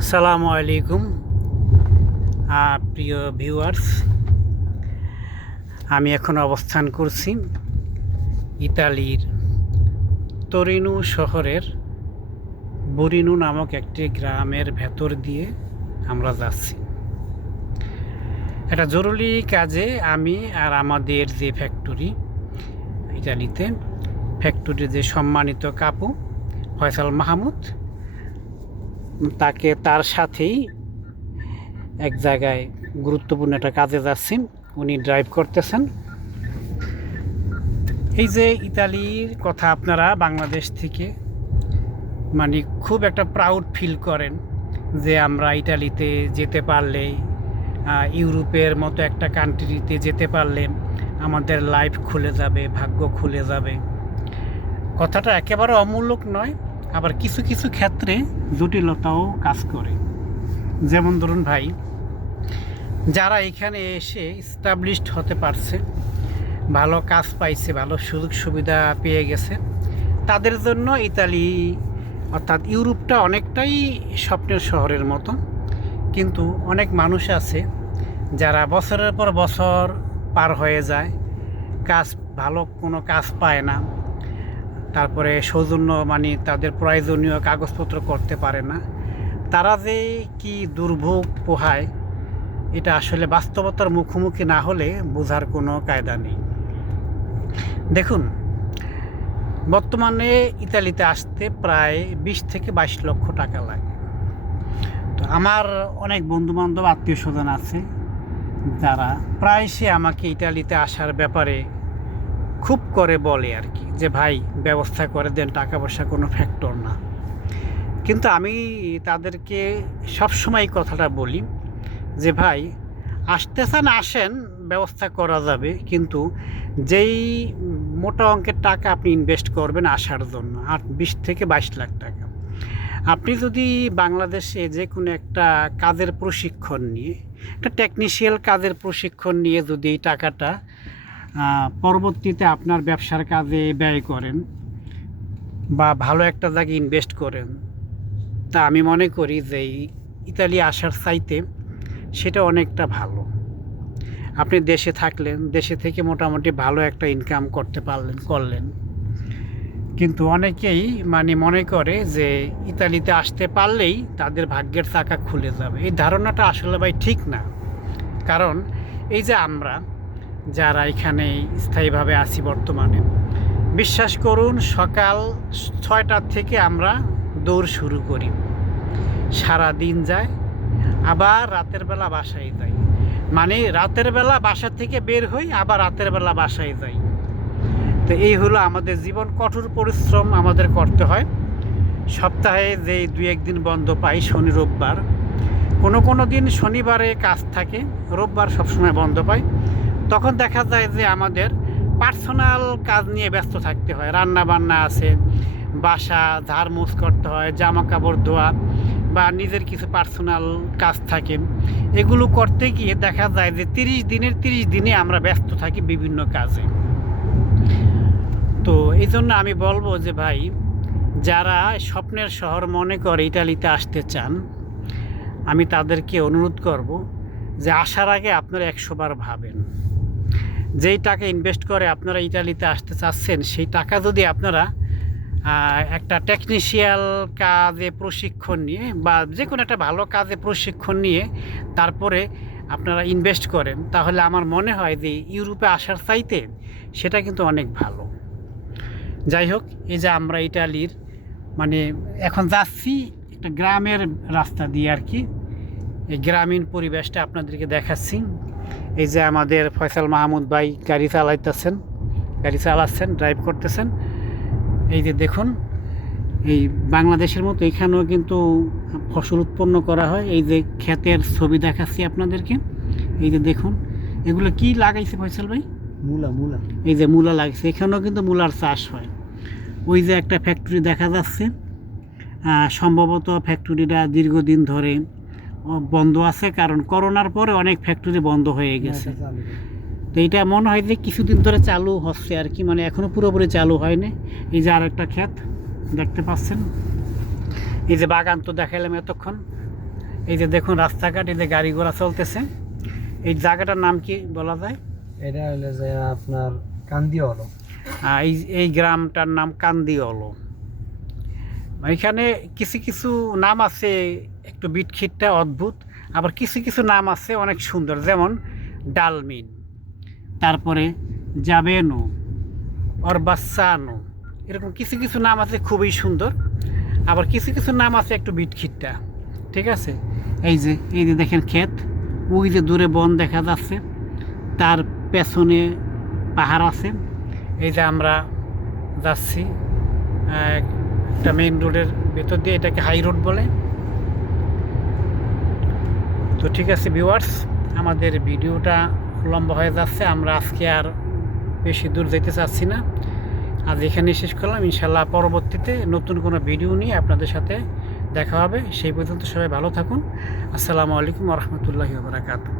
আসসালামু আলাইকুম প্রিয় ভিউয়ার্স। আমি এখন অবস্থান করছি ইতালির তোরিনো শহরের বুরিনো নামক একটি গ্রামের ভেতর দিয়ে আমরা যাচ্ছি। একটা জরুরি কাজে আমি আর আমাদের যে ফ্যাক্টরি ইতালিতে ফ্যাক্টরির যে সম্মানিত কাপু ফয়সাল মাহমুদ, তার সাথেই এক জায়গায় গুরুত্বপূর্ণ একটা কাজে যাচ্ছি। উনি ড্রাইভ করতেছেন। এই যে ইতালির কথা আপনারা বাংলাদেশ থেকে খুব একটা প্রাউড ফিল করেন যে আমরা ইতালিতে যেতে পারলে, ইউরোপের মতো একটা কান্ট্রিতে যেতে পারলে আমাদের লাইফ খুলে যাবে, ভাগ্য খুলে যাবে। কথাটা একেবারে অমূলক নয়, আবার কিছু কিছু ক্ষেত্রে জটিলতাও কাজ করে। যেমন ধরুন ভাই, যারা এখানে এসে এস্টাবলিশড হতে পারছে, ভালো কাজ পাইছে, ভালো সুযোগ সুবিধা পেয়ে গেছে, তাদের জন্য ইতালি অর্থাৎ ইউরোপটা অনেকটাই স্বপ্নের শহরের মতো। কিন্তু অনেক মানুষ আছে যারা বছরের পর বছর পার হয়ে যায়, ভালো কোনো কাজ পায় না, তারপরে সৌজন্য তাদের প্রয়োজনীয় কাগজপত্র করতে পারে না। তারা যে কি দুর্ভোগ পোহায়, এটা আসলে বাস্তবতার মুখোমুখি না হলে বোঝার কোনো কায়দা নেই। দেখুন, বর্তমানে ইতালিতে আসতে প্রায় 20 থেকে 22 লক্ষ টাকা লাগে। তো আমার অনেক বন্ধুবান্ধব, আত্মীয় স্বজন আছে যারা প্রায়শই আমাকে ইতালিতে আসার ব্যাপারে খুব করে বলে আর কি, যে ভাই ব্যবস্থা করে দেন, টাকা পয়সা কোনো ফ্যাক্টর না। কিন্তু আমি তাদেরকে সবসময় কথাটা বলি যে ভাই, আসতে চান আসেন, ব্যবস্থা করা যাবে, কিন্তু যেই মোটা অঙ্কের টাকা আপনি ইনভেস্ট করবেন আসার জন্য, 20 থেকে 22 লাখ টাকা, আপনি যদি বাংলাদেশে যে কোনো একটা কাজের প্রশিক্ষণ নিয়ে, একটা টেকনিশিয়াল কাজের প্রশিক্ষণ নিয়ে যদি এই টাকাটা পরবর্তীতে আপনার ব্যবসার কাজে ব্যয় করেন বা ভালো একটা জায়গায় ইনভেস্ট করেন, তা আমি মনে করি যে ইতালি আসার চাইতে সেটা অনেকটা ভালো। আপনি দেশে থাকলেন, দেশে থেকে মোটামুটি ভালো একটা ইনকাম করলেন। কিন্তু অনেকেই মনে করে যে ইতালিতে আসতে পারলেই তাদের ভাগ্যের চাকা খুলে যাবে। এই ধারণাটা আসলে ভাই ঠিক না। কারণ এই যে আমরা যারা এখানে স্থায়ীভাবে আছি বর্তমানে, বিশ্বাস করুন, সকাল 6টার থেকে আমরা দৌড় শুরু করি, সারা দিন যায়, আবার রাতের বেলা বাসায় যাই। রাতের বেলা বাসা থেকে বের হই, আবার রাতের বেলা বাসায় যাই। তো এই হলো আমাদের জীবন। কঠোর পরিশ্রম আমাদের করতে হয়। সপ্তাহে যে 2-1 দিন বন্ধ পাই, শনি রোববার, কোনো দিন শনিবারে কাজ থাকে, রোববার সবসময় বন্ধ পাই। তখন দেখা যায় যে আমাদের পার্সোনাল কাজ নিয়ে ব্যস্ত থাকতে হয়। রান্না বান্না আছে, বাসা ঝাড়মোছ করতে হয়, জামা কাপড় ধোয়া বা নিজের কিছু পার্সোনাল কাজ থাকে। এগুলো করতে গিয়ে দেখা যায় যে 30 দিনে আমরা ব্যস্ত থাকি বিভিন্ন কাজে। তো এই জন্য আমি বলবো যে ভাই, যারা স্বপ্নের শহর মনে করে ইতালিতে আসতে চান, আমি তাদেরকে অনুরোধ করব যে আসার আগে আপনারা 100 বার ভাবেন। যেই টাকা ইনভেস্ট করে আপনারা ইতালিতে আসতে চাচ্ছেন, সেই টাকা যদি আপনারা একটা টেকনিশিয়াল কাজে প্রশিক্ষণ নিয়ে বা যে কোনো একটা ভালো কাজে প্রশিক্ষণ নিয়ে তারপরে আপনারা ইনভেস্ট করেন, তাহলে আমার মনে হয় যে ইউরোপে আসার চাইতে সেটা কিন্তু অনেক ভালো। যাই হোক, এই যে আমরা ইটালির এখন যাচ্ছি একটা গ্রামের রাস্তা দিয়ে আর কি, এই গ্রামীণ পরিবেশটা আপনাদেরকে দেখাচ্ছি। এই যে আমাদের ফয়সাল মাহমুদ ভাই গাড়ি চালাচ্ছেন, ড্রাইভ করতেছেন। এই যে দেখুন, এই বাংলাদেশের মতো এখানেও কিন্তু ফসল উৎপন্ন করা হয়। এই যে ক্ষেতের ছবি দেখাচ্ছি আপনাদেরকে। এই যে দেখুন, এগুলো কি লাগাইছে ফয়সাল ভাই? মূলা। এই যে মূলা লাগছে, এখানেও কিন্তু মূলার চাষ হয়। ওই যে একটা ফ্যাক্টরি দেখা যাচ্ছে, সম্ভবত ফ্যাক্টরিটা দীর্ঘদিন ধরে বন্ধ আছে, কারণ করোনার পরে অনেক ফ্যাক্টরি বন্ধ হয়ে গেছে। তো এইটা মনে হয় যে কিছুদিন ধরে চালু হচ্ছে আর কি, এখনও পুরোপুরি চালু হয়নি। এই যে আর একটা ক্ষেত দেখতে পাচ্ছেন, এই যে বাগান তো দেখাইলাম এতক্ষণ, এই যে দেখুন রাস্তাঘাট, এই যে গাড়ি ঘোড়া চলতেছে। এই জায়গাটার নাম কি বলা যায়? এটা হলো যে আপনার কান্দিওয়ালা। এই গ্রামটার নাম কান্দিওলো। এখানে কিছু কিছু নাম আছে একটু বিটখিটটা অদ্ভুত, আবার কিছু কিছু নাম আছে অনেক সুন্দর, যেমন ডালমিন, তারপরে জাবেনো, অরবাসানো, এরকম কিছু কিছু নাম আছে খুবই সুন্দর। আবার কিছু কিছু নাম আছে একটু বিটখিটটা। ঠিক আছে, এই যে দেখেন ক্ষেত, ওই যে দূরে বন দেখা যাচ্ছে, তার পেছনে পাহাড় আছে। এই যে আমরা যাচ্ছি একটা মেইন রোডের ভেতর দিয়ে, এটাকে হাই রোড বলে। তো ঠিক আছে ভিউয়ার্স, আমাদের ভিডিওটা লম্বা হয়ে যাচ্ছে, আমরা আজকে আর বেশি দূর যেতে চাচ্ছি না, আজ এখানে শেষ করলাম। ইনশাল্লাহ পরবর্তীতে নতুন কোনো ভিডিও নিয়ে আপনাদের সাথে দেখা হবে। সেই পর্যন্ত সবাই ভালো থাকুন। আসসালামু আলাইকুম ওয়া রাহমাতুল্লাহি ওয়া বারাকাতুহু।